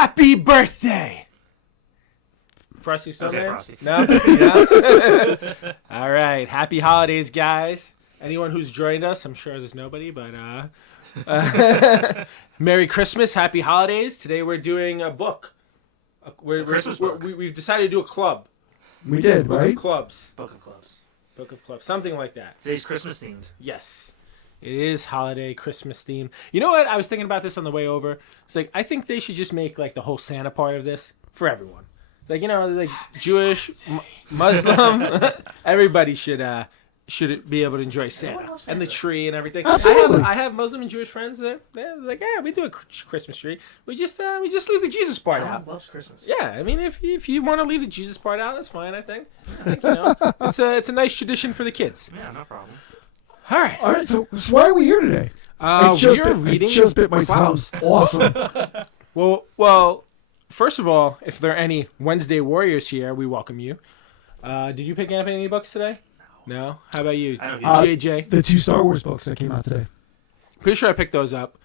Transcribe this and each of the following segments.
Happy birthday! Frosty still there? Frosty. No? Yeah? All right. Happy holidays, guys. Anyone who's joined us, I'm sure there's nobody, but Merry Christmas, Happy Holidays. Today we're doing a book. Christmas book. We've decided to do a club. We did, Book right? of clubs. Book of Clubs. Book of clubs. Something like that. Today's Christmas themed. Yes. It is holiday, Christmas theme. You know what? I was thinking about this on the way over. It's like, I think they should just make like the whole Santa part of this for everyone. Like, you know, like Jewish, Muslim, everybody should be able to enjoy Santa and the tree and everything. Absolutely. I have Muslim and Jewish friends that they're like, yeah, we do a Christmas tree. We just leave the Jesus part out. Everyone loves Christmas. Yeah, I mean, if you want to leave the Jesus part out, that's fine. I think you know, it's a nice tradition for the kids. Yeah, no problem. All right. All right, so why are we here today? I just bit my tongue. Klaus. Awesome. Well, first of all, if there are any Wednesday Warriors here, we welcome you. Did you pick up any books today? No. How about you, I don't JJ? The 2 Star Wars books that came out today. Pretty sure I picked those up.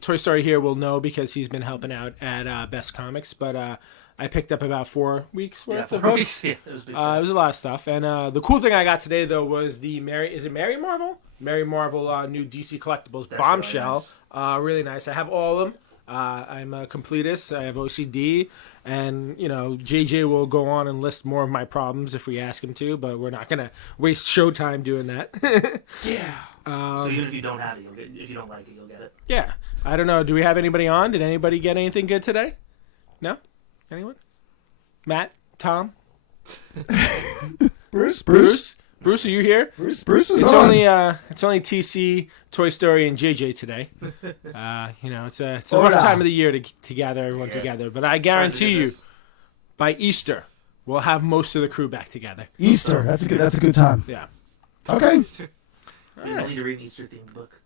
Toy Story here will know because he's been helping out at Best Comics, but I picked up about 4 weeks worth of books. Yeah, it was big It was a lot of stuff. And the cool thing I got today, though, was the Mary Marvel? Mary Marvel new DC Collectibles That's Bombshell. really nice. Really nice. I have all of them. I'm a completist. I have OCD. And, you know, JJ will go on and list more of my problems if we ask him to, but we're not going to waste showtime doing that. Yeah. So even if you don't have it, if you don't like it, you'll get it. Yeah. I don't know. Do we have anybody on? Did anybody get anything good today? No? Anyone? Matt? Tom? Bruce, Bruce, are you here? Bruce is It's on. only TC, Toy Story, and JJ today. You know, it's a rough time of the year to gather everyone together. But I guarantee you, by Easter, we'll have most of the crew back together. Easter. That's a good time. Yeah. Okay. You don't need to read an Easter themed book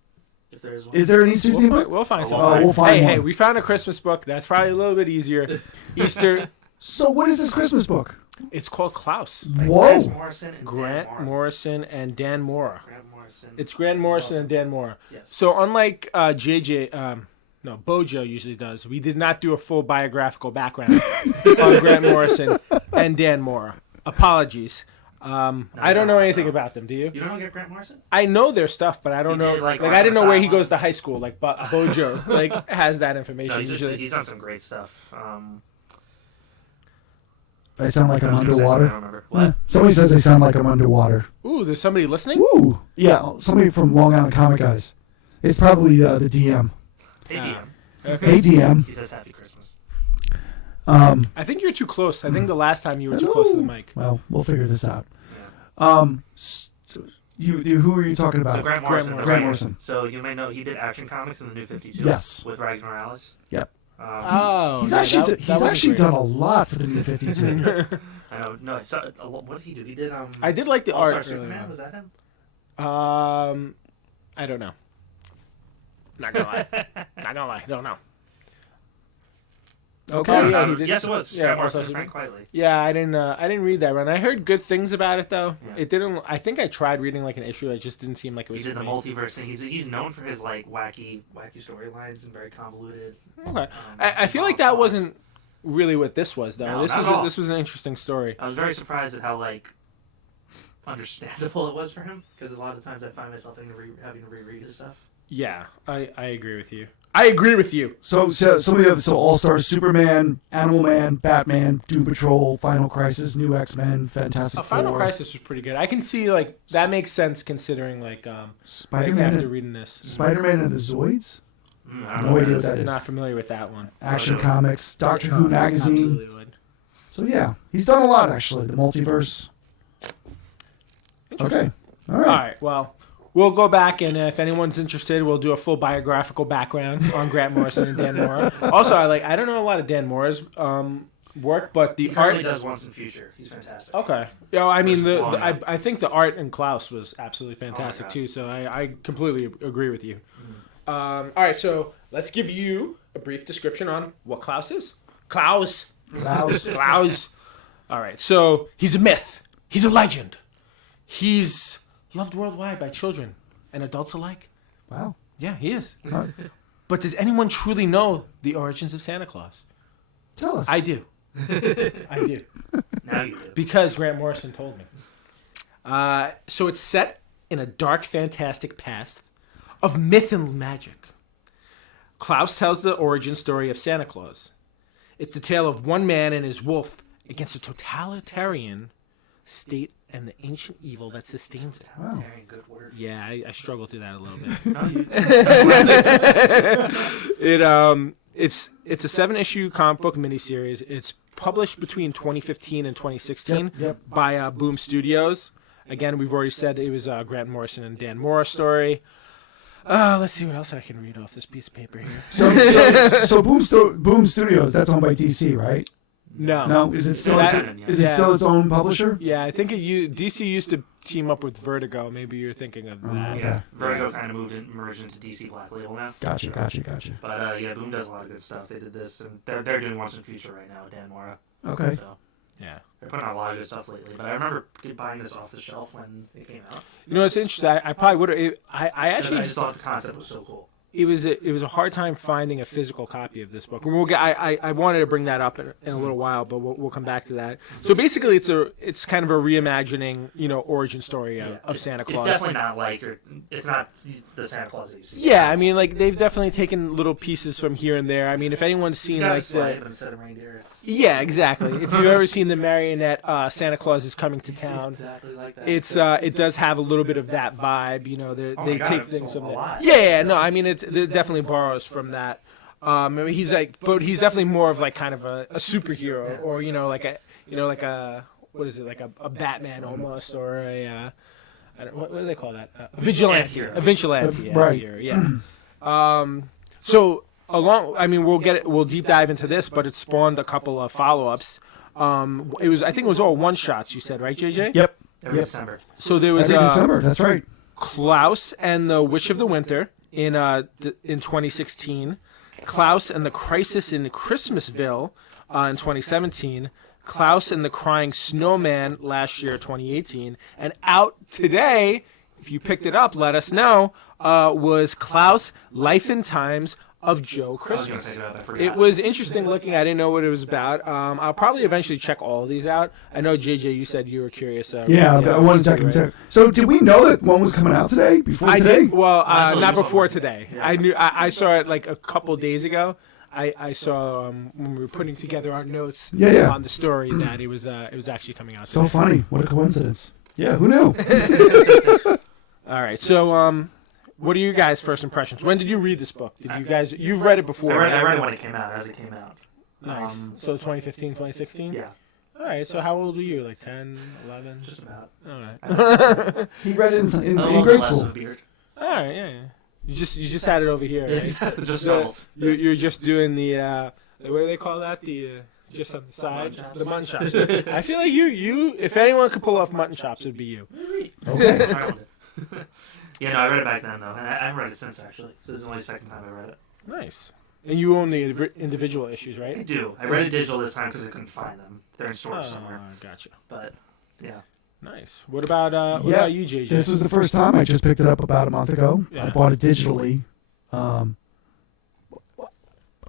if there is one. Is there an Easter theme book? We'll find Oh, something. we'll find Hey, one. we found a Christmas book. That's probably a little bit easier. Easter. So what is this Christmas book? It's called Klaus. Whoa. Grant Morrison and Dan Moore. Grant Morrison and Dan Moore. Grant Morrison. It's Grant Morrison and Dan Moore. Yes. So unlike Bojo usually does, we did not do a full biographical background on Grant Morrison and Dan Moore. Apologies. I don't know anything about them. Do you? You don't know Grant Morrison? I know their stuff, but I don't He know. did, Like like, I didn't know where he Asylum. goes to high school. Like Bojo, like has that information. No, usually. he's done some great stuff. I sound like I'm I don't underwater. remember. What? Somebody says I sound like I'm underwater. Ooh, there's somebody listening. Woo! Yeah, somebody from Long Island Comic Guys. It's probably the DM. Hey, DM. Hey, DM. He says Happy Christmas. I think you're too close. I think the last time you were too close to the mic. Well, we'll figure this out. Yeah. Who are you talking about? So Grant Morrison. Grant Grant Morrison. So you may know he did Action Comics in the New 52. Yes. With Rags Morales. Yep. Oh, He's no, actually that wasn't great. done a lot for the New 52. I know. No, what did he do? He did. I did like the All-Star art. Superman. Was that him? I don't know. Not gonna lie. Don't know. Okay. Oh, yeah, he did. Yes, it was. Yeah, Grant Morrison All-Star and Frank Quitely. Yeah, I didn't read that one. I heard good things about it though. Yeah. It didn't. I think I tried reading like an issue. It just didn't seem like it He was. did the for me. multiverse thing. He's known for his like wacky storylines and very convoluted. Okay, I feel like that wasn't really what this was though. No, this not was at all. this was an interesting story. I was very surprised at how like understandable it was for him because a lot of the times I find myself having to reread his stuff. Yeah, I agree with you. I agree with you. So some of the other All Stars: Superman, Animal Man, Batman, Doom Patrol, Final Crisis, New X-Men, Fantastic Four. Final Crisis was pretty good. I can see like that makes sense considering like Spider-Man, after and, reading this. Spider-Man and the Zoids. I don't No know idea it what that is. Not familiar with that one. Action Okay. Comics, Doctor Who magazine. Absolutely would. So yeah, he's done a lot actually. The multiverse. Interesting. Okay. All All right. right. Well, we'll go back, and if anyone's interested, we'll do a full biographical background on Grant Morrison and Dan Moore. Also, I don't know a lot of Dan Moore's work, but the He currently art does Once in the Future. He's fantastic. Okay. Yeah, I mean, This is long enough. I think the art in Klaus was absolutely fantastic God. too. So I completely agree with you. All right, so let's give you a brief description on what Klaus is. Klaus. Klaus. All right, so he's a myth. He's a legend. He's loved worldwide by children and adults alike. Wow. Yeah, he is. All right. But does anyone truly know the origins of Santa Claus? Tell us. I do. I do. Now you do. Because Grant Morrison told me. So it's set in a dark, fantastic past of myth and magic. Klaus tells the origin story of Santa Claus. It's the tale of one man and his wolf against a totalitarian state and the ancient evil that sustains it. Wow. Very good word. Yeah, I struggled through that a little bit. No, you. It's a 7-issue comic book miniseries. It's published between 2015 and 2016 Yep. by Boom Studios. Again, we've already said it was Grant Morrison and Dan Mora story. Let's see what else I can read off this piece of paper here. So Boom Studios, that's owned by DC, right? No. No, is it still That- is it yeah. still its own publisher? Yeah, I think DC used to team up with Vertigo. Maybe you're thinking of that. Okay. Yeah, Vertigo kind of merged into DC Black Label now. Gotcha. But yeah, Boom does a lot of good stuff. They did this, and they're doing Once and Future right now with Dan Mora. Okay. So Yeah. they're putting out a lot of good stuff lately. But I remember buying this off the shelf when it came out. You know, it's interesting. I probably would have. I I actually. just thought the concept was so cool. It was a hard time finding a physical copy of this book. And we'll get, I wanted to bring that up in a little while, but we'll come back to that. So basically, it's kind of a reimagining, origin story of Santa Claus. It's definitely not like it's the Santa Claus that you see. Yeah, I mean, like they've definitely taken little pieces from here and there. I mean, if anyone's He's seen got a like sleigh, the but instead of reindeer, it's yeah, exactly. If you've ever seen the marionette Santa Claus is Coming to Town, exactly like that. it's it does have a little bit of that vibe. Oh They my God, take it's things a from there. lot. Yeah, no, I mean it definitely borrows from that. I mean, he's definitely more of like kind of a superhero, or like a what is it, like a Batman almost, or a what do they call that? A vigilante, Anti-hero. a vigilante, Right. anti-hero, yeah. So I mean, we'll deep dive into this, but it spawned a couple of follow-ups. I think it was all one shots. You said, right, JJ? Yep. Every December. So there was Every December. That's right. Klaus and the Witch of the Winter in 2016, Klaus and the Crisis in Christmasville in 2017, Klaus and the Crying Snowman last year, 2018, and out today, if you picked it up, let us know, was Klaus Life and Times of Joe I was Christmas. gonna say that, I forgot. It was interesting looking. I didn't know what it was about. I'll probably eventually check all of these out. I know, JJ, you said you were curious. Yeah, I wanted to check right? him. So did we know that one was coming out today? Before I today? did. Well, Absolutely. not before today. Yeah. I knew. I saw it like a couple days ago. I saw when we were putting together our notes Yeah. on the story that it was actually coming out. So today. funny. What a coincidence. Yeah, who knew? All right. So what are you guys' first impressions? When did you read this book? Did you guys? You've read it before. I read right? it when it came out, as it came out. Nice. So 2015, 2016. Yeah, All right. So how old were you? Like 10, 11? just about. All right. He read it in A little grade less school. of a beard. All right. Yeah. You just had it over here. Yeah, Right? exactly. Just So souls. you're just doing the what do they call that? The just on the side, Mutton chops. the mutton chops. I feel like you if anyone could pull off mutton chops, it'd be you. Okay. Trialed it. Yeah, no, I read it back then though, and I haven't read it since actually. So this is only the second time I read it. Nice. And you own the individual issues, I right? do. I read it digital this time because I couldn't find them. They're in stores somewhere. Gotcha. But yeah, Nice. What about Yeah, about you, JJ? This was the first time. I just picked it up about a month ago. Yeah. I bought it digitally.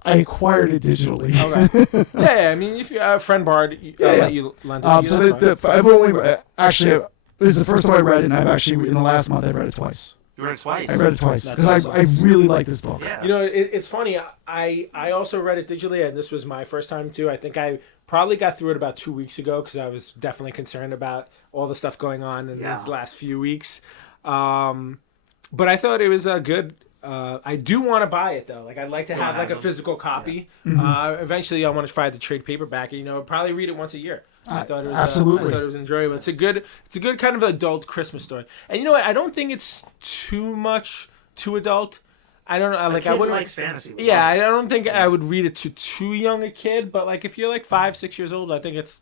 I acquired it digitally. Okay. Yeah, I mean, if you friend Bard, Yeah. let you lend it to you. So that's fine. I've only actually this is the first time I read it, and I've actually in the last month I've read it twice. you read it twice. I read it twice That's because awesome. I really like this book. Yeah. You know, it's funny. I also read it digitally, and this was my first time too. I think I probably got through it about 2 weeks ago because I was definitely concerned about all the stuff going on in these last few weeks. But I thought it was a good. I do want to buy it though. Like I'd like to have like a physical copy. Eventually, I want to try the trade paperback. And, probably read it once a year. I thought it was Absolutely. I thought it was enjoyable. It's a good kind of adult Christmas story. And you know what? I don't think it's too adult. I don't know. Like I kid wouldn't. likes fantasy. Yeah, I don't think I would read it to too young a kid. But like if you're like 5, 6 years old, I think it's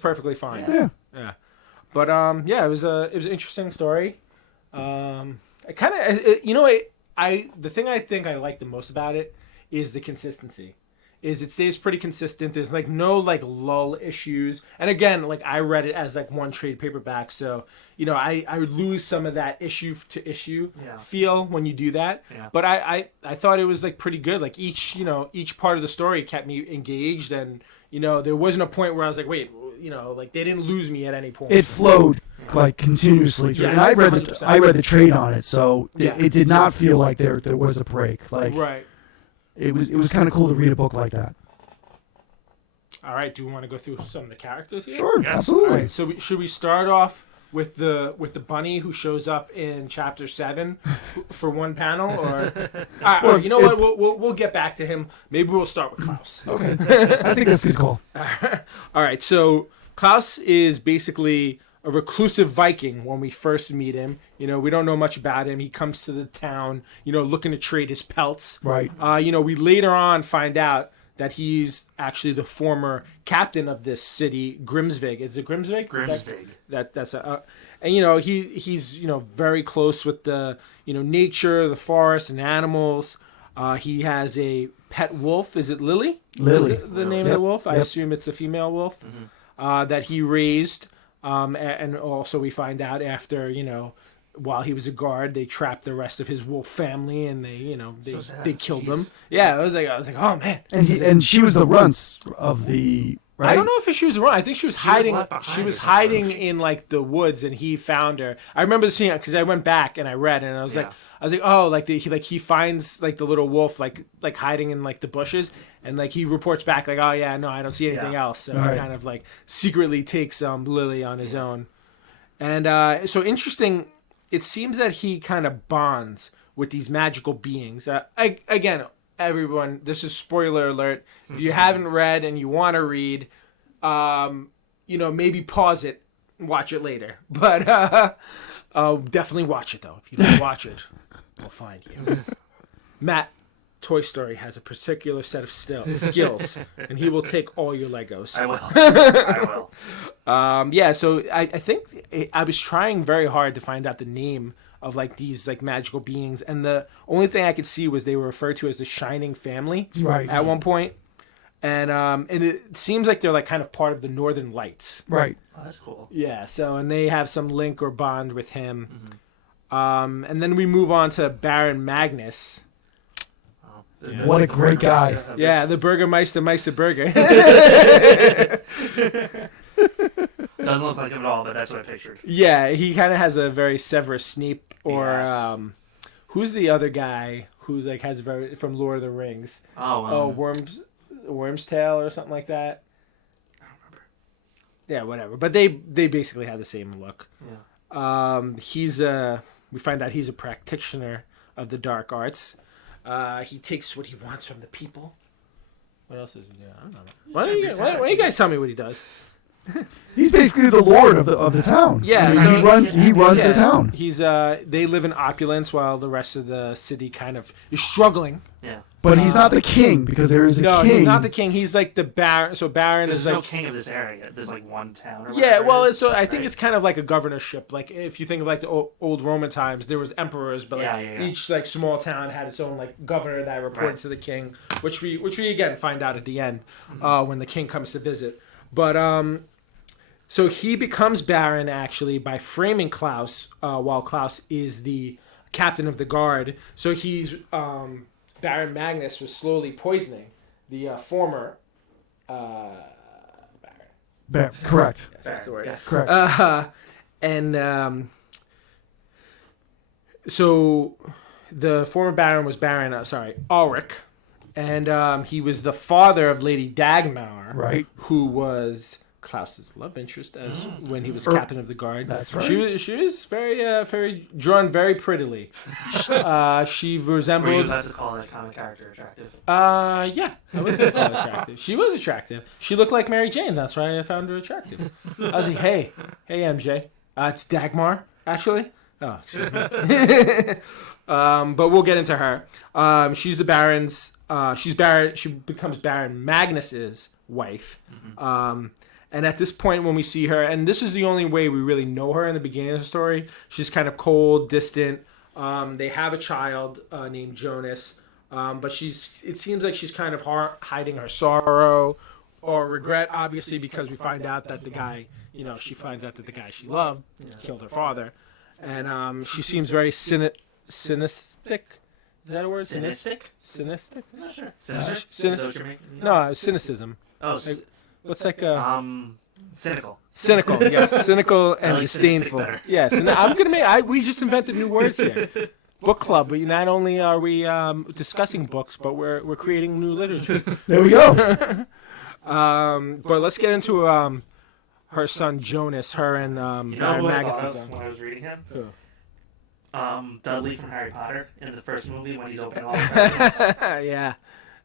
perfectly fine. Yeah. Yeah. But yeah, it was an interesting story. I kind of the thing I think I like the most about it is the consistency. is it stays pretty consistent. There's like no like lull issues. And again, like I read it as like one trade paperback, so I lose some of that issue to issue feel when you do that. Yeah. But I thought it was like pretty good. Like each part of the story kept me engaged, and there wasn't a point where I was like, wait, like they didn't lose me at any point. It flowed like continuously through. Yeah, And I read 100%. I read the trade on it, so Yeah. it did not feel like there was a break. Like Right. it was kind of cool to read a book like that. All right. Do you want to go through some of the characters here? Sure, Yeah. absolutely. All right. So should we start off with the bunny who shows up in chapter 7 for one panel, or all right, Well, you know what? We'll get back to him. Maybe we'll start with Klaus. Okay, I think that's a good call. All right. So Klaus is basically a reclusive Viking when we first meet him. We don't know much about him. He comes to the town, looking to trade his pelts. Right. We later on find out that he's actually the former captain of this city, Grimsvig. Is it Grimsvig? Grimsvig. And he's very close with the nature, the forest, and animals. He has a pet wolf. Is it Lily? Lily. Is the name of the wolf? I Yep. assume it's a female wolf that he raised. And also we find out after while he was a guard, they trapped the rest of his wolf family, and So sad. they killed Jeez. them. Yeah, I was like, oh man. And she was the runts of the right. I don't know if she was wrong. I think she was She was hiding. left behind She was or something. hiding in like the woods, and he found her. I remember seeing it because I went back and I read, and I was like, oh, like he finds like the little wolf like hiding in like the bushes, and like he reports back like, oh yeah, no, I don't see anything else. So Right. he kind of like secretly takes Lily on his own, and so interesting. It seems that he kind of bonds with these magical beings. Again, everyone, this is spoiler alert. If you haven't read and you want to read, maybe pause it, watch it later. But definitely watch it though. If you don't watch it, we'll find you. Matt, Toy Story has a particular set of skills, and he will take all your Legos. I will. I will. So I think I was trying very hard to find out the name of like these like magical beings, and the only thing I could see was they were referred to as the Shining Family Right. at one point, and it seems like they're like kind of part of the Northern Lights. Right. Oh, that's cool. Yeah, so and they have some link or bond with him. And then we move on to Baron Magnus. Oh, What a great guy. Yeah, the Burgermeister Burger. Doesn't look like him at all, but that's what I pictured. Yeah, he kind of has a very Severus Snape, or Yes. Who's the other guy who's like has very from Lord of the Rings? Oh, Worm's Tail or something like that. I don't remember. Yeah, whatever. But they basically have the same look. yeah. We find out he's a practitioner of the dark arts. He takes what he wants from the people. What else does he do? I don't know. Why don't you guys tell me what he does? He's basically the lord of the town. Yeah, he so- runs Yeah, the town. He's they live in opulence while the rest of the city kind of is struggling. Yeah. But he's not the king because there is a No, king. he's not the king. He's like the baron. So baron There's is no like king of this area. There's like one town or yeah. whatever Well, it is, so I think right? it's kind of like a governorship. Like if you think of like the old Roman times, there was emperors, but like Yeah. each like small town had its own like governor that reported Right. to the king, which we again find out at the end when the king comes to visit. But so he becomes baron actually by framing Klaus while Klaus is the captain of the guard. So he's Baron Magnus was slowly poisoning the former baron. Correct. Yes, that's the word. Yes. Correct. So the former baron was Baron, Ulrich, and he was the father of Lady Dagmar, Right. who was Klaus's love interest as when he was captain of the guard. That's right. She was very drawn very prettily. She Were you resembled. about to call that comic character attractive? Yeah, I was gonna call her attractive. She was attractive. She looked like Mary Jane. That's why I found her attractive. I was like, hey, MJ, it's Dagmar, actually. Oh, excuse me. But we'll get into her. She's the Baron's. She becomes Baron Magnus's wife. And at this point, when we see her, and this is the only way we really know her in the beginning of the story, she's kind of cold, distant. They have a child named Jonas. But it seems like she's kind of hiding her sorrow or regret, obviously, because we find out that the guy, she finds out that the guy she loved killed her father. And she seems very cynistic. Is that a word? Cynistic? Cynistic? I'm not sure. Cynic- Is that what you're making? No, cynicism. Oh, What's like cynical. cynical? Yes, cynical and like cynistic disdainful. better. Yes, and I'm gonna make. We just invented new words here. Book club. But not only are we discussing books, but we're creating new literature. There we go. But let's get into her son Jonas. Her and You know what I thought Magus's of when I was reading him? Who? Dudley from Harry Potter in the first movie when he's opening all the presents. Yeah.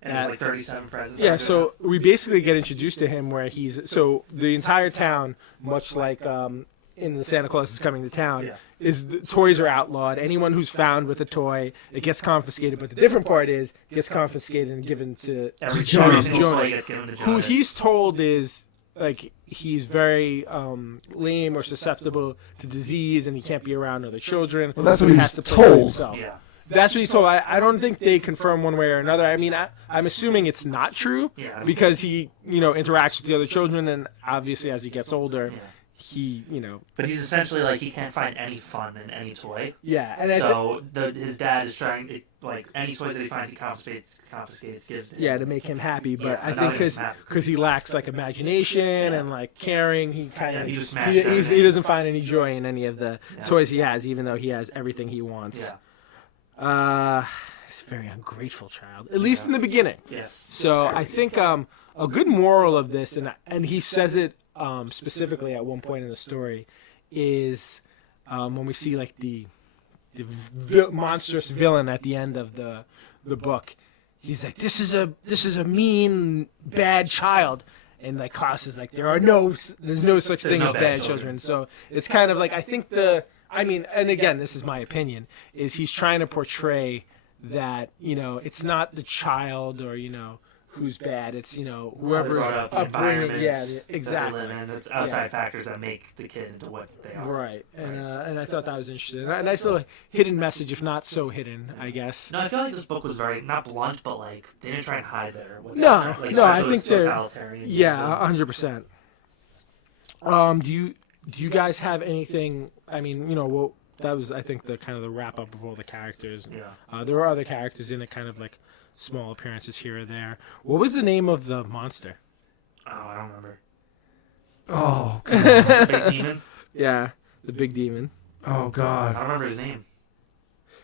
And there's like 37 presents. Yeah, so we basically get introduced to him where so the entire town, much like in the Santa Claus is Coming to Town, toys are outlawed. Anyone who's found with a toy, it gets confiscated. But the different part is it gets confiscated and given to every Jonas. single toy gets given to Jonas. Who he's told is like he's very lame or susceptible to disease and he can't be around other children. Well, that's so what he he's has to play for told. himself. Yeah. That's what he's told. I don't think they confirm one way or another. I mean, I'm assuming it's not true because he, interacts with the other children, and obviously as he gets older, he, But he's essentially like he can't find any fun in any toy. Yeah, and so his dad is trying to any toys that he finds, he confiscates, gives to him. Yeah, to make him happy. But I not think even because he lacks like imagination and like caring, he kind of he doesn't find any joy in any of the toys he has, even though he has everything he wants. He's a very ungrateful child, at least in the beginning. Yes. So I think a good moral of this, and he says it specifically at one point in the story, is when we see like the monstrous villain at the end of the book. He's like, this is a mean, bad child. And like Klaus is like, there's no such thing as bad children. So it's kind of like, I think and again, this is my opinion, is he's trying to portray that, it's not the child or, who's bad. It's, whoever's upbringing. Yeah, exactly. That they live in. It's outside factors that make the kid into what they are. Right. And I thought that was interesting. A nice little hidden message, if not so hidden, I guess. No, I feel like this book was very, not blunt, but like, they didn't try and hide there. No, I think they're, totalitarian. Yeah, 100%. Do you guys have anything, that was, I think, the kind of the wrap-up of all the characters. Yeah. There were other characters in it, kind of like small appearances here or there. What was the name of the monster? Oh, I don't remember. Oh, God. The big demon? Yeah, the big demon. Oh, I God. don't remember his name.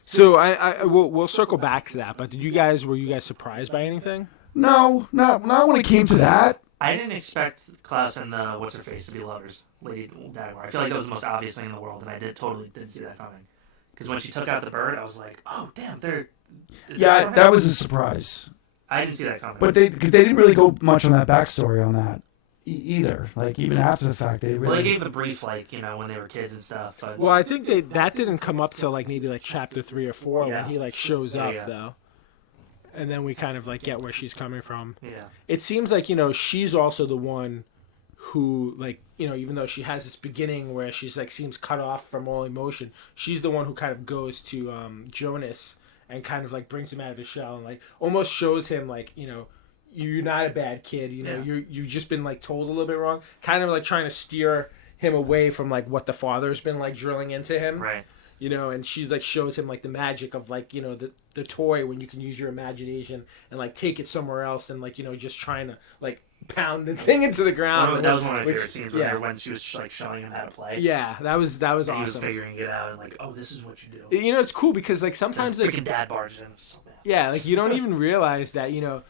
So we'll circle back to that, but were you guys surprised by anything? No, not when it came to that. I didn't expect Klaus and the what's-her-face to be lovers, Lady Dagmar. I feel like that was the most obvious thing in the world, and I totally didn't see that coming. Because when she took out the bird, I was like, oh, damn, Yeah, that was a surprise. I didn't see that coming. But they didn't really go much on that backstory on that either. Like, even after the fact, they really... Well, they gave the brief, like, when they were kids and stuff. But... Well, I think that didn't come up till, like, maybe, like, chapter 3 or 4 when he, like, shows up, though. And then we kind of, like, get where she's coming from. Yeah. It seems like, she's also the one who, like, even though she has this beginning where she's, like, seems cut off from all emotion, she's the one who kind of goes to Jonas and kind of, like, brings him out of his shell and, like, almost shows him, like, you're not a bad kid, you've just been, like, told a little bit wrong. Kind of, like, trying to steer him away from, like, what the father's been, like, drilling into him. Right. And she like shows him like the magic of like the toy when you can use your imagination and like take it somewhere else and like just trying to like pound the thing into the ground. That was one of my favorite scenes when she was like showing him how to play. Yeah, that was awesome. He was figuring it out and like, oh, this is what you do. It's cool because like sometimes like freaking dad barged in. So bad. Yeah, like you don't even realize that your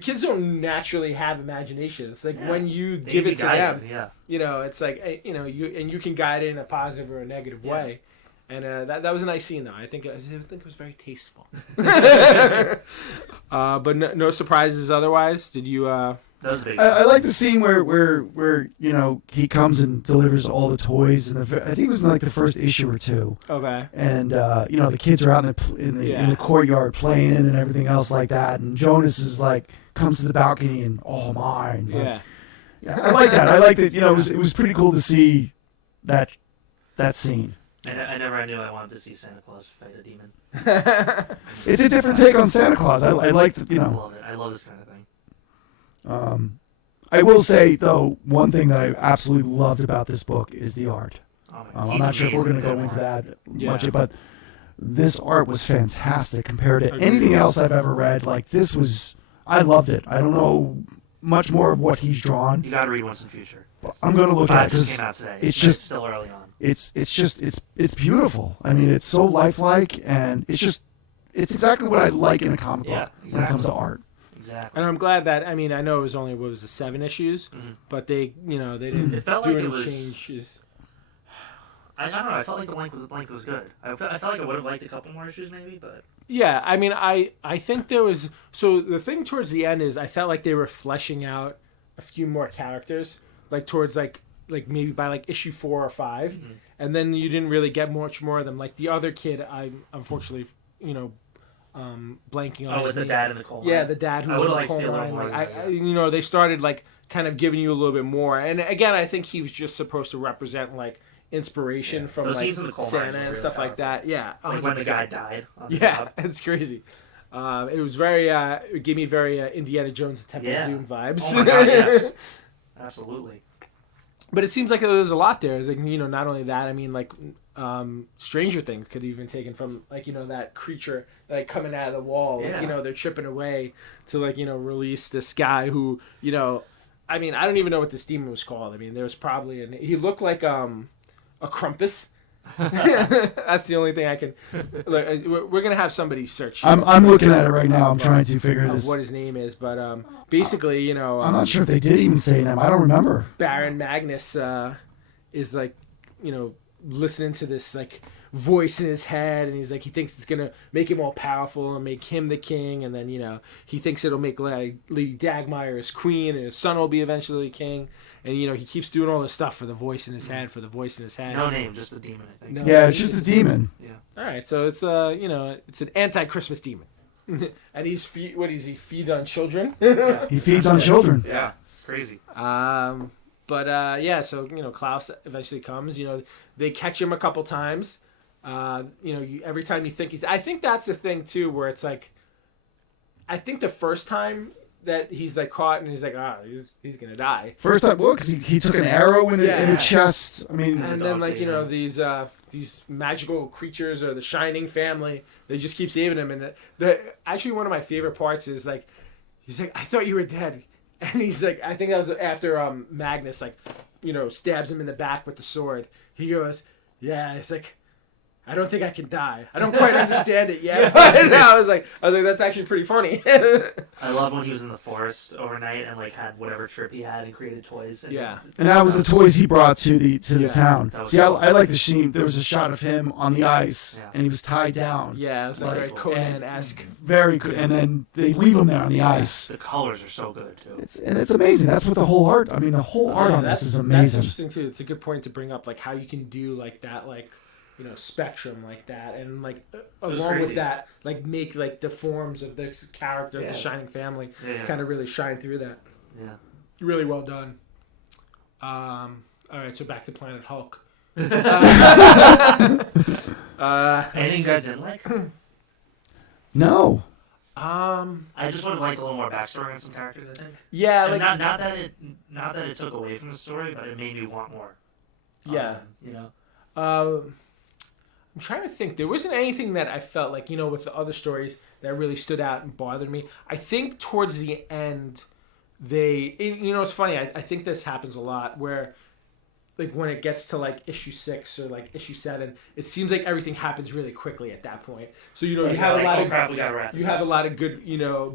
kids don't naturally have imagination. It's like when you give it to them. It's like you can guide it in a positive or a negative way. And that was a nice scene, though. I think it was very tasteful. But no surprises otherwise. Did you? That was big. I like the scene where he comes and delivers all the toys, and I think it was in like the first issue or two. Okay. And the kids are out in the courtyard playing and everything else like that, and Jonas is like comes to the balcony and oh mine. Yeah. I like that. I like that. It was pretty cool to see that scene. I never knew I wanted to see Santa Claus fight a demon. It's a different take on Santa Claus. I like that, I love it. I love this kind of thing. I will say, though, one thing that I absolutely loved about this book is the art. Oh I'm not sure if we're going to go into that much, but this art was fantastic compared to anything else I've ever read. Like, this was, I loved it. I don't know much more of what he's drawn. You got to read Once in the Future. I'm going to look at it just because came out today. it's just still early on. It's beautiful. I mean, it's so lifelike, and it's exactly what I like in a comic book when it comes to art. Exactly. And I'm glad that, I mean, I know it was only, what was it, 7 issues, but they didn't it felt do like any it was, changes. I don't know. I felt like the length was good. I felt like I would have liked a couple more issues maybe, but Yeah, I mean, I think there was, so the thing towards the end is I felt like they were fleshing out a few more characters, like towards like maybe by like issue 4 or 5, and then you didn't really get much more of them. Like the other kid, I'm unfortunately, blanking on. with the dad in the coal mine. Yeah, the dad who was in the coal mine. Like, they started like kind of giving you a little bit more. And again, I think he was just supposed to represent like inspiration from Those like scenes in the coal mines Santa were and really stuff like powerful. that. Yeah, Like when the 100%. guy died on the Yeah, job. it's crazy. It was very, it gave me very Indiana Jones Temple of Doom vibes. Oh my god, yes. Absolutely. But it seems like there was a lot there. It's like, not only that, I mean, like, Stranger Things could have even taken from, like, that creature, like, coming out of the wall. Yeah. Like, they're chipping away to, like, release this guy who, I mean, I don't even know what this demon was called. I mean, there was probably, he looked like a Krampus. That's the only thing I can. Look, we're gonna have somebody search. I'm looking at it right now. I'm trying to figure this. What his name is, but basically, I'm not sure if they did even say him. I don't remember. Baron Magnus is like, listening to this like voice in his head, and he's like, he thinks it's gonna make him all powerful and make him the king, and then he thinks it'll make Lady Dagmar his queen, and his son will be eventually king, and he keeps doing all this stuff for the voice in his head, No name, just a demon, I think. No, Yeah, it's just a demon. Yeah. All right, so it's it's an anti-Christmas demon, and he's what is he feed on children? He feeds on children. Yeah, it's crazy. But yeah, so Klaus eventually comes. They catch him a couple times. Every time you think I think that's the thing too, where it's like, I think the first time that he's like caught and he's like, he's gonna die. First time, well, because he took an arrow in the chest. I mean, and then like these magical creatures or the Shining family, they just keep saving him. And actually one of my favorite parts is like, he's like, I thought you were dead, and he's like, I think that was after Magnus like, stabs him in the back with the sword. He goes, yeah, it's like, I don't think I can die. I don't quite understand it yet. But I was like, that's actually pretty funny. I love when he was in the forest overnight and like had whatever trip he had and created toys. And and that was the toys he brought to the town. See, so I like the scene. There was a shot of him on the ice, and he was tied down. Yeah, it was like very Conan-esque. Very good. And then they leave him there on the ice. The colors are so good too. It's amazing. That's what the whole art. I mean, the whole art on this is That's amazing. interesting too. It's a good point to bring up, like how you can do like that, like spectrum like that, and like along with that, like make like the forms of the characters, the Shining family, kind of really shine through that. Yeah, really well done. All right, so back to Planet Hulk. anything you guys didn't like? No. I just would have liked a little more backstory on some characters. I think. Yeah, And like not that it took away from the story, but it made me want more. Yeah. I'm trying to think. There wasn't anything that I felt like, with the other stories that really stood out and bothered me. I think towards the end, it's funny. I think this happens a lot where, like, when it gets to, like, issue 6 or, like, issue 7, it seems like everything happens really quickly at that point. So, you have a lot of... crap, we gotta wrap this You have up. a lot of good,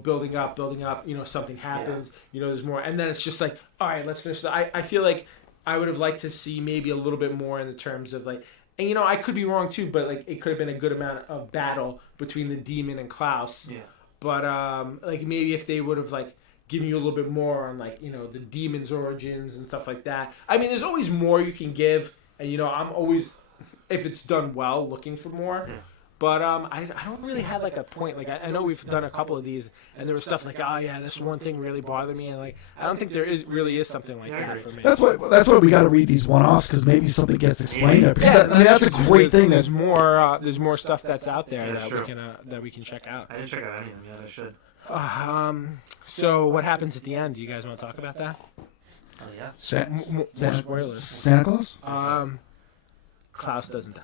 building up, something happens, there's more. And then it's just like, all right, let's finish that. I feel like I would have liked to see maybe a little bit more in the terms of, like... And, I could be wrong, too, but, like, it could have been a good amount of battle between the demon and Klaus. Yeah. But, like, maybe if they would have, like, given you a little bit more on, like, the demon's origins and stuff like that. I mean, there's always more you can give. And, I'm always, if it's done well, looking for more. Yeah. But I don't really have like a point. Like I know we've done a couple of these, and there was stuff like, oh yeah, this one thing really bothered me, and like I don't think there really is something like that for me. That's why we got to read these one-offs, because maybe something gets explained there. Because that's a great thing. There's more stuff that's out there that we can check out. I didn't check out any of them yet. I should. So what happens at the end? Do you guys want to talk about that? Oh yeah. More spoilers. Santa Claus? Klaus doesn't die.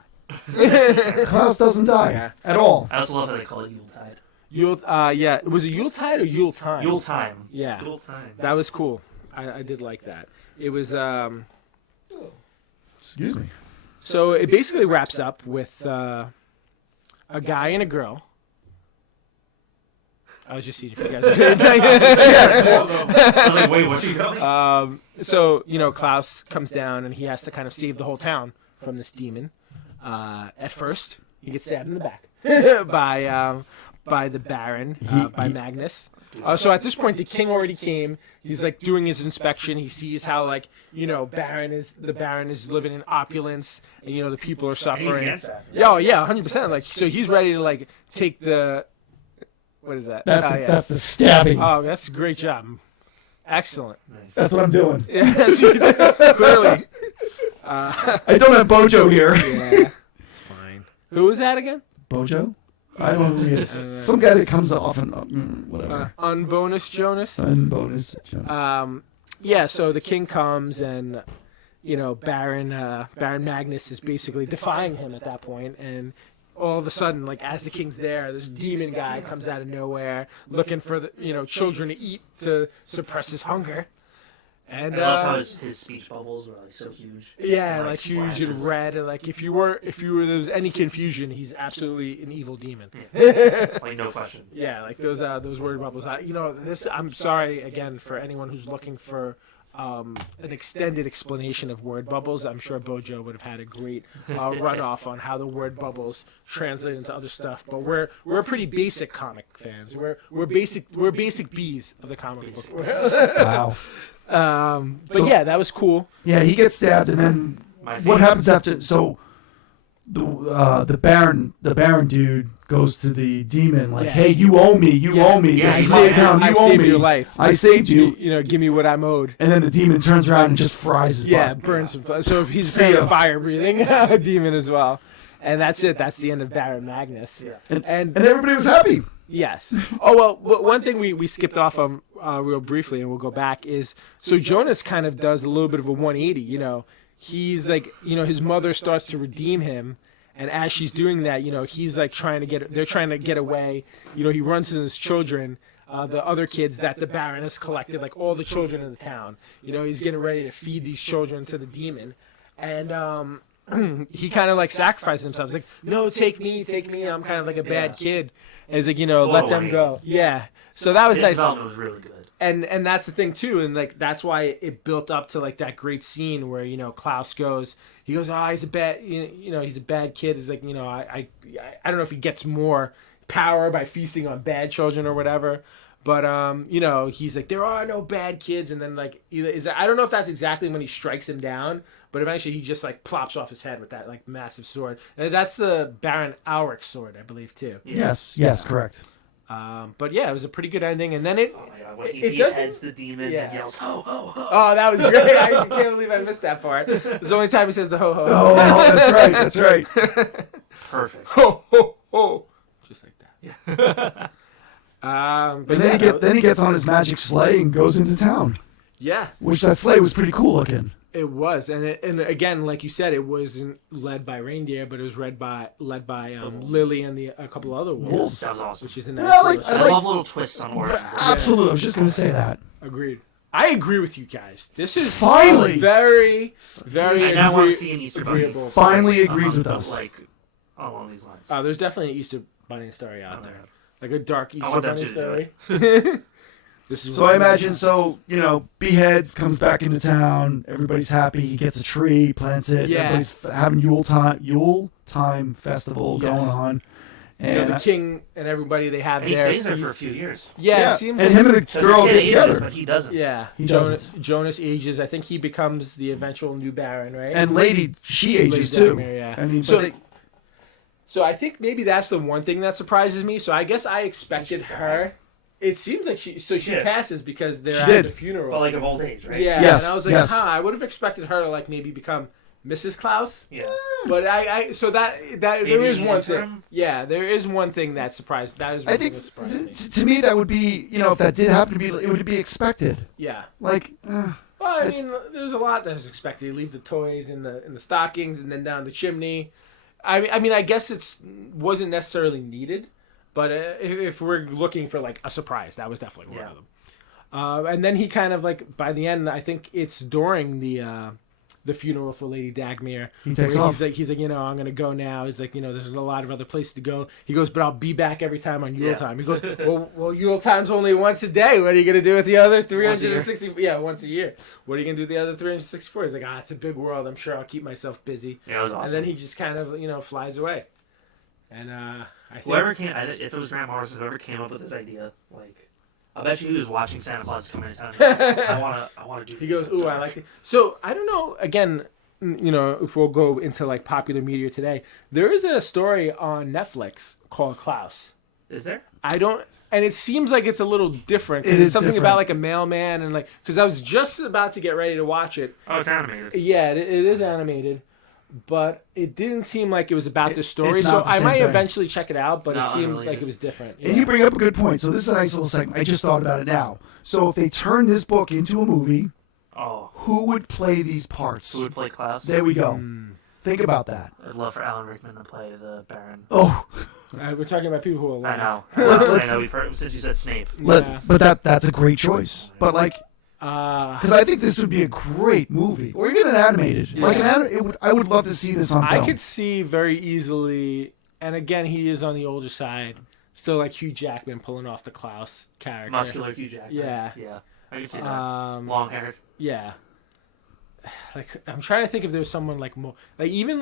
Klaus doesn't die at all. I also love that they call it Yuletide. Yeah. Was it Yuletide or Yuletime? Yuletime. Yeah. Yuletime. That was cool. I did like that. It was. Excuse me. So it basically wraps up with a guy and a girl. I was just seeing if you guys. I was like, wait, what's he going? So Klaus comes down and he has to kind of save the whole town from this demon. At first, he gets stabbed in the back by the Baron, by Magnus. So at this point, the king already came. He's like doing his inspection. He sees how the Baron is living in opulence, and the people are suffering. And he's against that. Yeah, 100%. Like, so he's ready to take the. What is that? That's the stabbing. Oh, that's a great job. Excellent. That's what I'm doing. Yes, clearly. I don't have Bojo here. Yeah, it's fine. Who was that again? Bojo? I don't know who he is. Some guy that comes off and whatever. Unbonus Jonas. Unbonus Jonas. Yeah. So the king comes, and Baron Magnus is basically defying him at that point, and all of a sudden, like as the king's there, this demon guy comes out of nowhere, looking for the children to eat to suppress his hunger. And I loved how his speech bubbles were so huge. Yeah, like huge and red. And like if you were there was any confusion, he's absolutely an evil demon. Yeah. Like no question. Yeah, like those word bubbles. I'm sorry again for anyone who's looking for an extended explanation of word bubbles. I'm sure Bojo would have had a great runoff on how the word bubbles translate into other stuff. But we're pretty basic comic fans. We're basic bees of the comic book world. Wow. But yeah, that was cool. Yeah, he gets stabbed, and then what happens after? So the Baron dude goes to the demon like, "Hey, you owe me. You owe me. Yeah, this is my town. You owe me. I saved your life. I saved you. Give me what I'm owed." And then the demon turns around and just fries his butt. Burns him. So he's a fire-breathing demon as well. And that's it. That's the end of Baron Magnus. Yeah. And everybody was happy. Yes. Oh, well, one thing we skipped off on real briefly, and we'll go back, is so Jonas kind of does a little bit of a 180. He's like, his mother starts to redeem him, and as she's doing that, he's like they're trying to get away. He runs to his children, the other kids that the Baron has collected, like all the children in the town. He's getting ready to feed these children to the demon. And he kind of like sacrifices himself. He's like, no, take me. I'm kind of like a bad kid. And he's like, let them go. Yeah. So that was nice. His development was really good. And that's the thing too, and like that's why it built up to like that great scene where Klaus goes, he's a bad, he's a bad kid. He's like, I don't know if he gets more power by feasting on bad children or whatever. But he's like, there are no bad kids, and then like I don't know if that's exactly when he strikes him down, but eventually he just like plops off his head with that like massive sword. And that's the Baron Auric's sword, I believe, too. Yes, correct. But yeah, it was a pretty good ending, and then it. Oh my god, when he beheads the demon and yells ho ho ho. Oh, that was great! I can't believe I missed that part. It's the only time he says the ho ho. Oh, that's right. Perfect. Ho ho ho. Just like that. Yeah. But then he gets on his magic sleigh and goes into town. Yeah. Which that sleigh was pretty cool looking. It was, and again, like you said, it wasn't led by reindeer, but it was led by Lily and a couple other wolves. That was awesome. Which is a nice. I love little twists on origins. Absolutely, I was just gonna say that. Agreed. I agree with you guys. This is finally very, very. I now want to see an Easter Bunny. Finally agrees with us. Like along these lines. There's definitely an Easter Bunny story out there, like a dark Easter Bunny story. So I imagine, beheads, comes back into town, everybody's happy, he gets a tree, plants it, everybody's having Yule time festival going on. And the king and everybody they have and there. He stays there for a few years. Yeah. It seems and him and the girl get together. But he doesn't. Yeah. Jonas ages. I think he becomes the eventual new Baron, right? And Lady, she ages too. Daimler, yeah. I mean, So I think maybe that's the one thing that surprises me. So I guess I expected her. It seems like she Yeah. passes because they're She at did. the funeral. But like of old age, right? Yeah, Yes, and I was like, yes. I would have expected her to like maybe become Mrs. Klaus. Yeah. But so that there Maybe is in one interim? thing. Yeah, there is one thing that surprised. That is one I thing think that surprised me. to me that would be, if that did happen to be, it would be expected. Yeah. Like, Well, I mean, there's a lot that is expected. You leave the toys in the stockings and then down the chimney. I mean, I guess wasn't necessarily needed, but if we're looking for like a surprise, that was definitely one of them. And then he kind of like by the end, I think it's during the funeral for Lady Dagmere. He takes where off. He's like, I'm gonna go now. He's like, there's a lot of other places to go. He goes, but I'll be back every time on Yule time. He goes, well, Yule time's only once a day. What are you gonna do with the other 360? Yeah, once a year. What are you gonna do with the other 364? He's like, it's a big world. I'm sure I'll keep myself busy. Yeah, it was awesome. And then he just kind of flies away. And I think Whoever if it was Grant Morrison, whoever came up with this idea, like, I bet you he was watching Santa Claus come into town. I want to do. He goes, ooh, I like it. So I don't know. Again, if we'll go into like popular media today, there is a story on Netflix called Klaus. Is there? And it seems like it's a little different. It It's is something different. about like a mailman and like because I was just about to get ready to watch it. Oh, it's animated. Yeah, it is animated, but it didn't seem like it was about the story. it's So not the I same might thing. eventually check it out, but No, it seemed unrelated. like it was different. And you bring up a good point. So this is a nice little segment. I just thought about it now. So if they turn this book into a movie, Oh, who would play these parts? who would play Klaus? There we go. Think about that. I'd love for Alan Rickman to play the Baron. Oh, We're talking about people who are I alive. know. Let's- I know we've heard since you said Snape. Yeah. but that's a great choice. But like, Uh, because I think this would be a great movie, or even an animated. Like I would love to see this on I film. could see very easily, and again, he is on the older side. Still, like Hugh Jackman pulling off the Klaus character. Muscular Hugh Jackman. Yeah. Yeah. I can see that. Um, Long haired. yeah. Like I'm trying to think if there's someone like more, like even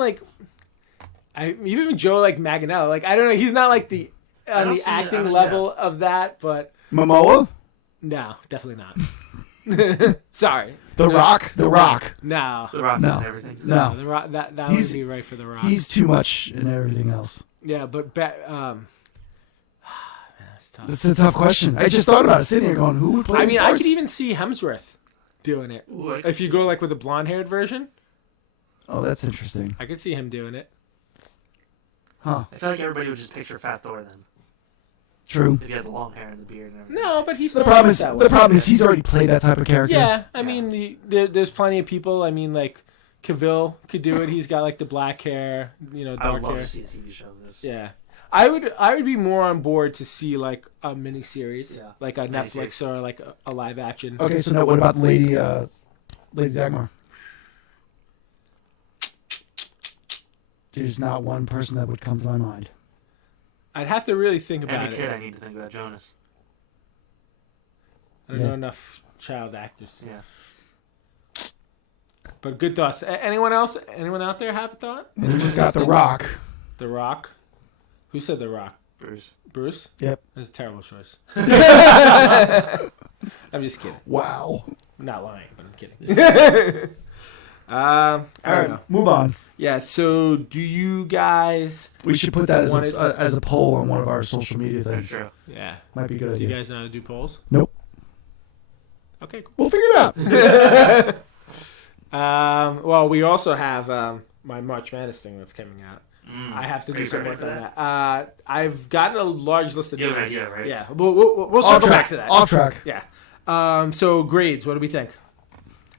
Joe like Manganiello. Like I don't know, he's not like the I on don't the see it. acting I mean, level of that, but Momoa, no, definitely not. Sorry, The Rock. The Rock. no, The Rock No. and everything. No. The Rock that He's- would be right for the Rock. He's too much in everything else. Yeah, but man, that's tough. That's a tough question. I just thought about it, sitting here going, who would play? I these mean, I parts? could even see Hemsworth doing it. Ooh, I If you go like with a blonde-haired version, Oh, that's interesting. I could see him doing it. Huh? I feel like everybody would just picture Fat Thor then. True. If you had the long hair and the beard and everything. No, but he's The not problem is that way. he's already played that type of character. Yeah, I mean, there's plenty of people. I mean, like Cavill could do it. He's got like the black hair, I would dark love hair. to see a TV show of this. Yeah, I would be more on board to see like a miniseries, Yeah. like a Miniseries. Netflix or like a live action. Okay, so now what about Lady Dagmar? There's not one person that would come to my mind. I'd have to really think And about the kid, it. I need to think about Jonas. I don't know enough child actors. Yeah. But good thoughts. Anyone else? Anyone out there have a thought? And you just got The Rock. The Rock. Who said The Rock? Bruce. Bruce? Yep. That's a terrible choice. I'm just kidding. Wow. I'm not lying, but I'm kidding. I don't know. Move on. Yeah, so do you guys... We should put that Wanted- as a poll on one of our social media Very things. true. Yeah. Might be a good Do you idea. guys know how to do polls? Nope. Okay, cool. We'll figure it out. Well, we also have my March Madness thing that's coming out. I have to Are do you some ready work for on that. I've gotten a large list of You have an names. idea, right? Yeah, we'll Off circle back track. to that. Off track. Yeah. So grades, what do we think?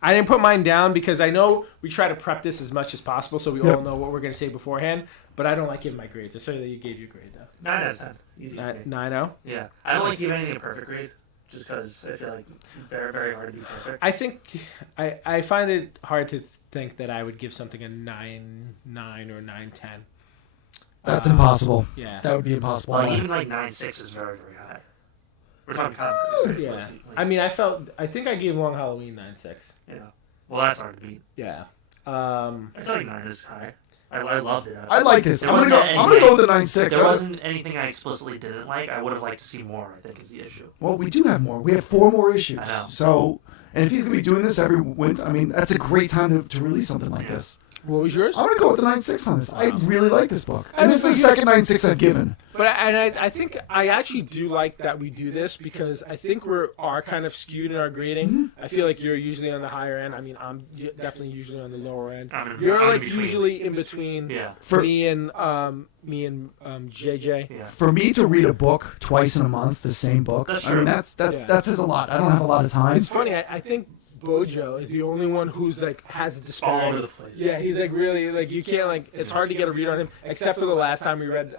I didn't put mine down because I know we try to prep this as much as possible so we Yep. all know what we're going to say beforehand, but I don't like giving my grades. I saw that you gave your grade, though. 9 out of 10. Easy for me. 9-0? Yeah. I don't like giving anything a perfect grade, just because I feel like very, very hard to be perfect. I think I find it hard to think that I would give something a 9-9 or 9-10. That's impossible. Yeah. That would be impossible. Like, even like 9.6 is very, very high. We're talking comics, right? Yeah. Like, I mean, I think I gave Long Halloween 9.6. yeah. Well, that's hard to beat. Yeah. I feel like 9 is high. I loved it. I like this. There I'm gonna wasn't go. I'm gonna go with the anything- 9.6. There wasn't anything I explicitly didn't like. I would have liked to see more, I think, is the issue. Well, we do have more. We have 4 more issues. I know. So, and if he's gonna be doing this every winter, I mean, that's a great time to release something like Yeah. this. What was yours? I'm going to go with the 9.6 on this. I really like this book. I And this mean, is the second 9.6 I've given. But I think I actually do like that we do this because I think we are kind of skewed in our grading. Mm-hmm. I feel like you're usually on the higher end. I mean, I'm definitely usually on the lower end. You're Like usually in between. Yeah. Me and JJ. Yeah. For me to read a book twice in a month, the same book, That's I mean, true. that says a lot. I don't have a lot of time. It's funny. I think Bojo is the only one who's like has a All disparity. over the place. Yeah, he's like really like you can't like it's hard to get a read on him except for the last time we read.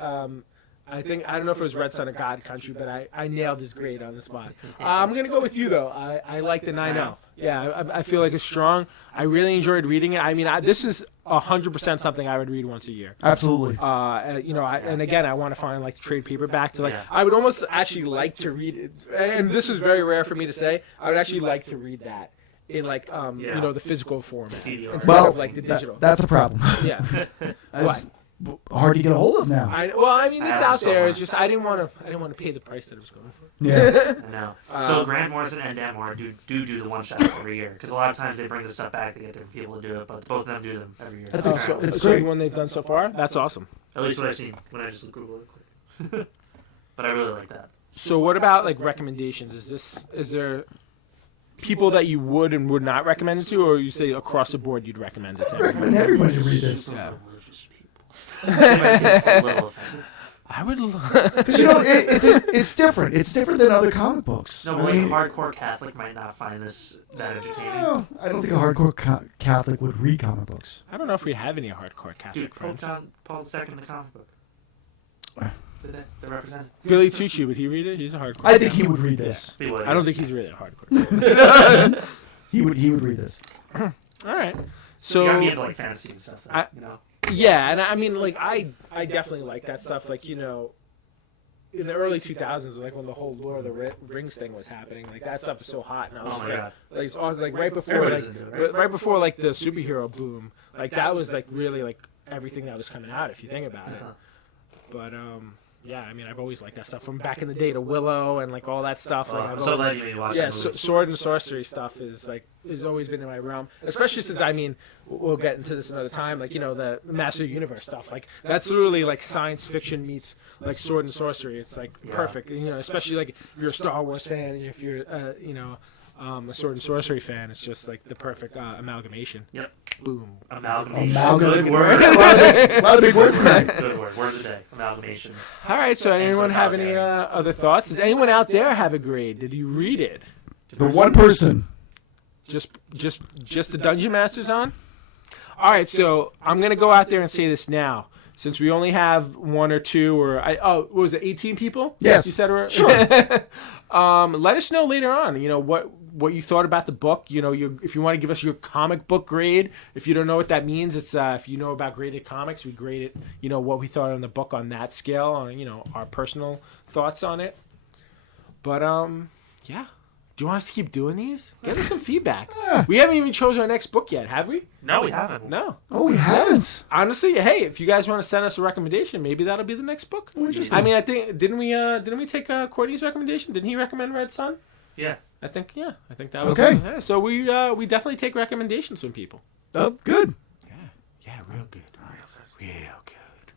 I don't know if it was Red Son of God Country, but I nailed his grade on the spot. I'm gonna go with you though. I like the 9.0. Yeah, I feel like it's strong. I really enjoyed reading it. I mean, this is 100% something I would read once a year. Absolutely. And again, I want to find like the trade paperback to like. Yeah. I would almost actually like to read it, and this is very rare for me to say. I would actually like to read that in like the physical form CD instead of like the digital. That's a problem. Yeah. What? Hard to get a hold of now. I mean, it's I out have there. so It's just I didn't want to pay the price that it was going for. Yeah. I know. So Grant Morrison and Dan Moore do the one shots every year because a lot of times they bring this stuff back to get different people to do it, but both of them do them every year. That's So it's it's great. the one they've done so far. That's awesome. At least what I've seen when I just Google it quick. But I really like that. So what about like recommendations? Is there people that you would and would not recommend it to, or you say across the board you'd recommend it to? I recommend everyone to read this. Super religious people. They might get a little offended. I would. Because it's different. It's different than other comic books. No, but like a hardcore Catholic might not find this that entertaining. Well, I don't think a hardcore Catholic would read comic books. I don't know if we have any hardcore Catholic Dude, Pope friends. John Paul II in the comic book. They're represented. Billy Tucci, would he read it? He's a hardcore. I think he would read this. I don't think he's really a hardcore. He would read this. All right. So you gotta be So into like fantasy and stuff, though, you know. yeah, and I mean, like I definitely like that stuff. Like in the early 2000s, like when the whole Lord of the Rings thing was happening, like that stuff was so hot, and I was Oh just my like, God. like I was like right before, Everybody's like into it, right? right before like the superhero boom, like that was like really like everything that was coming out if you think about it. Uh-huh. But yeah, I mean, I've always liked that stuff from back in the day to Willow and like all that stuff. Like, I'm I've so always- glad you made me watch yeah, the movie. sword and sorcery stuff is always been in my realm, especially since I mean we'll get into this another time. Like the Master of the Universe stuff, like that's literally like science fiction meets like sword and sorcery. It's like Yeah. perfect, especially like if you're a Star Wars fan and if you're a sword and sorcery fan, it's just like the perfect amalgamation. Yep. Boom. Amalgamation. Amalgamation. Good word. A lot of big words tonight. Good word. Word of the day. Amalgamation. All right. So anyone have any totalitarian. other thoughts? Does anyone out there have a grade? Did you read it? The one person. Just the Dungeon Masters on? All right, so I'm gonna go out there and say this now, since we only have one or two, what was it, 18 people? Yes. You said we're Sure. let us know later on. What you thought about the book. If you want to give us your comic book grade. If you don't know what that means, it's if you know about graded comics, we grade it. What we thought on the book on that scale, on our personal thoughts on it. But yeah. Do you want us to keep doing these? Give us some feedback. Yeah. We haven't even chosen our next book yet, have we? No, we haven't. No. Oh, we haven't. Honestly, hey, if you guys want to send us a recommendation, maybe that'll be the next book. Interesting. I mean, I think didn't we take Courtney's recommendation? Didn't he recommend Red Sun? Yeah. I think that was Okay. Yeah, so we definitely take recommendations from people. Oh, good. Yeah, real good. Real good.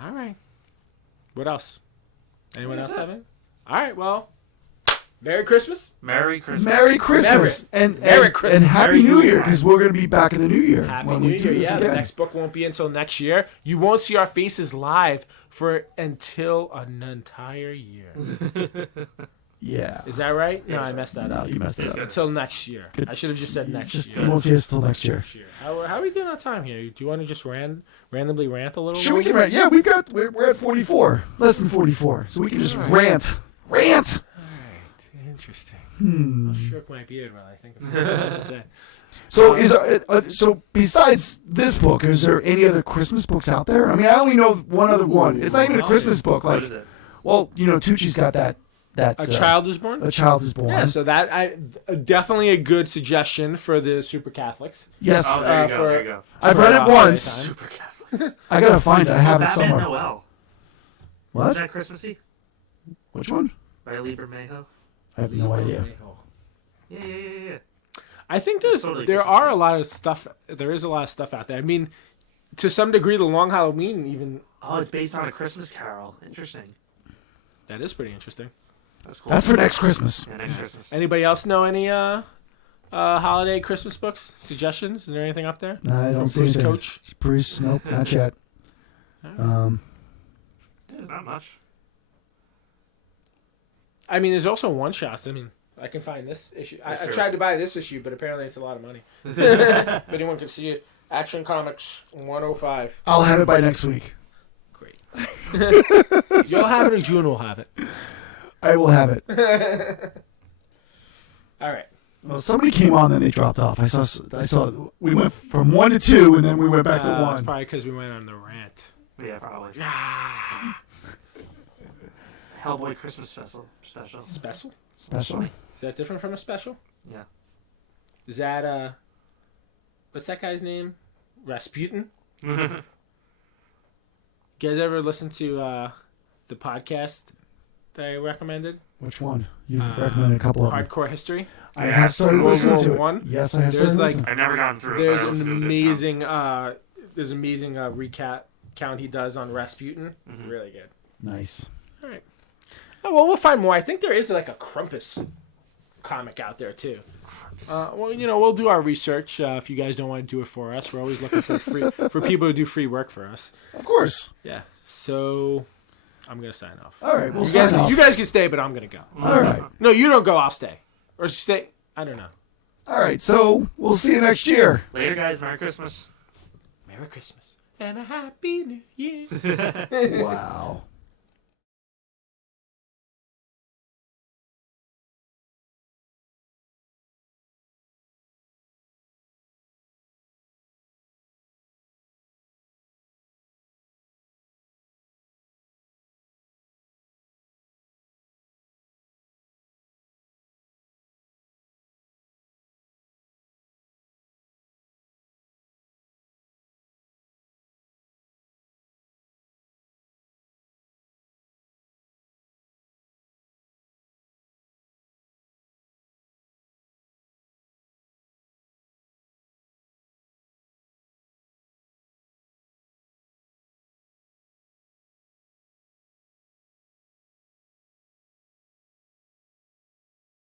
All right. What else? Anyone else have it? All right, well, Merry Christmas. Merry Christmas. Merry Christmas. And Christmas. and Happy Merry New Year, Yuletide. because we're going to be back in the New Year. Happy when New we do Year. this Yeah, the again. next book won't be until next year. You won't see our faces live until an entire year. Yeah. Is that right? No, Yes, I messed that No, up. you messed it up. Until next year. Good. I should have just said next You year. won't see us till next year. Next year. How are we doing on time here? Do you want to just randomly rant a little? Sure, we can rant. Yeah, we're at 44. Less than 44. So we can just rant. Rant! All right. Interesting. Hmm. I'll stroke my beard while I think of something else to say. So so besides this book, is there any other Christmas books out there? I mean, I only know one other one. It's not even a Christmas book. What Like, is it? well, Tucci's got that A Child Is Born? A Child Is Born. Yeah, so that definitely a good suggestion for the super Catholics. Yes, Oh, there you go. for- There you go. I've for, read it holiday once. time. Super Catholics. I gotta find it. I have it Batman somewhere. Noel. What? Isn't that Christmassy? Which one? By Lieber Mayhew. I have no idea. Yeah. I think totally there Christmas are a themed. lot of stuff. There is a lot of stuff out there. I mean, to some degree, the Long Halloween even Oh, it's based on a Christmas Carol. Interesting. that is pretty interesting. That's cool. That's for next Christmas. Yeah, next Christmas. Anybody else know any holiday Christmas books suggestions? Is there anything up there? I don't From see Bruce anything. Coach? Bruce, nope, not yet. There's not much. I mean, there's also one shots. I mean, I can find this issue. I That's true. tried to buy this issue, but apparently it's a lot of money. If anyone can see it, Action Comics 105. I'll have it by next week. Great. You'll have it, or June will have it. I will have it. All right. Well, somebody came on, then they dropped off. I saw. We went from 1 to 2, and then we went back to It's 1. probably because we went on the rant. Yeah, probably. Ah. Hellboy Christmas special. Special? Special. Is that different from a special? Yeah. Is that what's that guy's name? Rasputin? You guys ever listen to the podcast that I recommended? Which one? You recommended a couple of them. Hardcore History. I have started World listening War to it. One. Yes, I have There's started like- listening. I've never gotten through it. but I There's listened an to a good amazing recap count he does on Rasputin. Mhm. Really good. Nice. All right. Oh, well, we'll find more. I think there is like a Krampus comic out there too. Well, we'll do our research. If you guys don't want to do it for us, we're always looking for for people who do free work for us. Of course. Yeah. So I'm gonna sign off. All right, we'll You guys, sign off. you guys can stay, but I'm gonna go. All right. No, you don't go. I'll stay. Or stay. I don't know. All right, so we'll see you next year. Later, guys. Merry Christmas. Merry Christmas and a Happy New Year. Wow.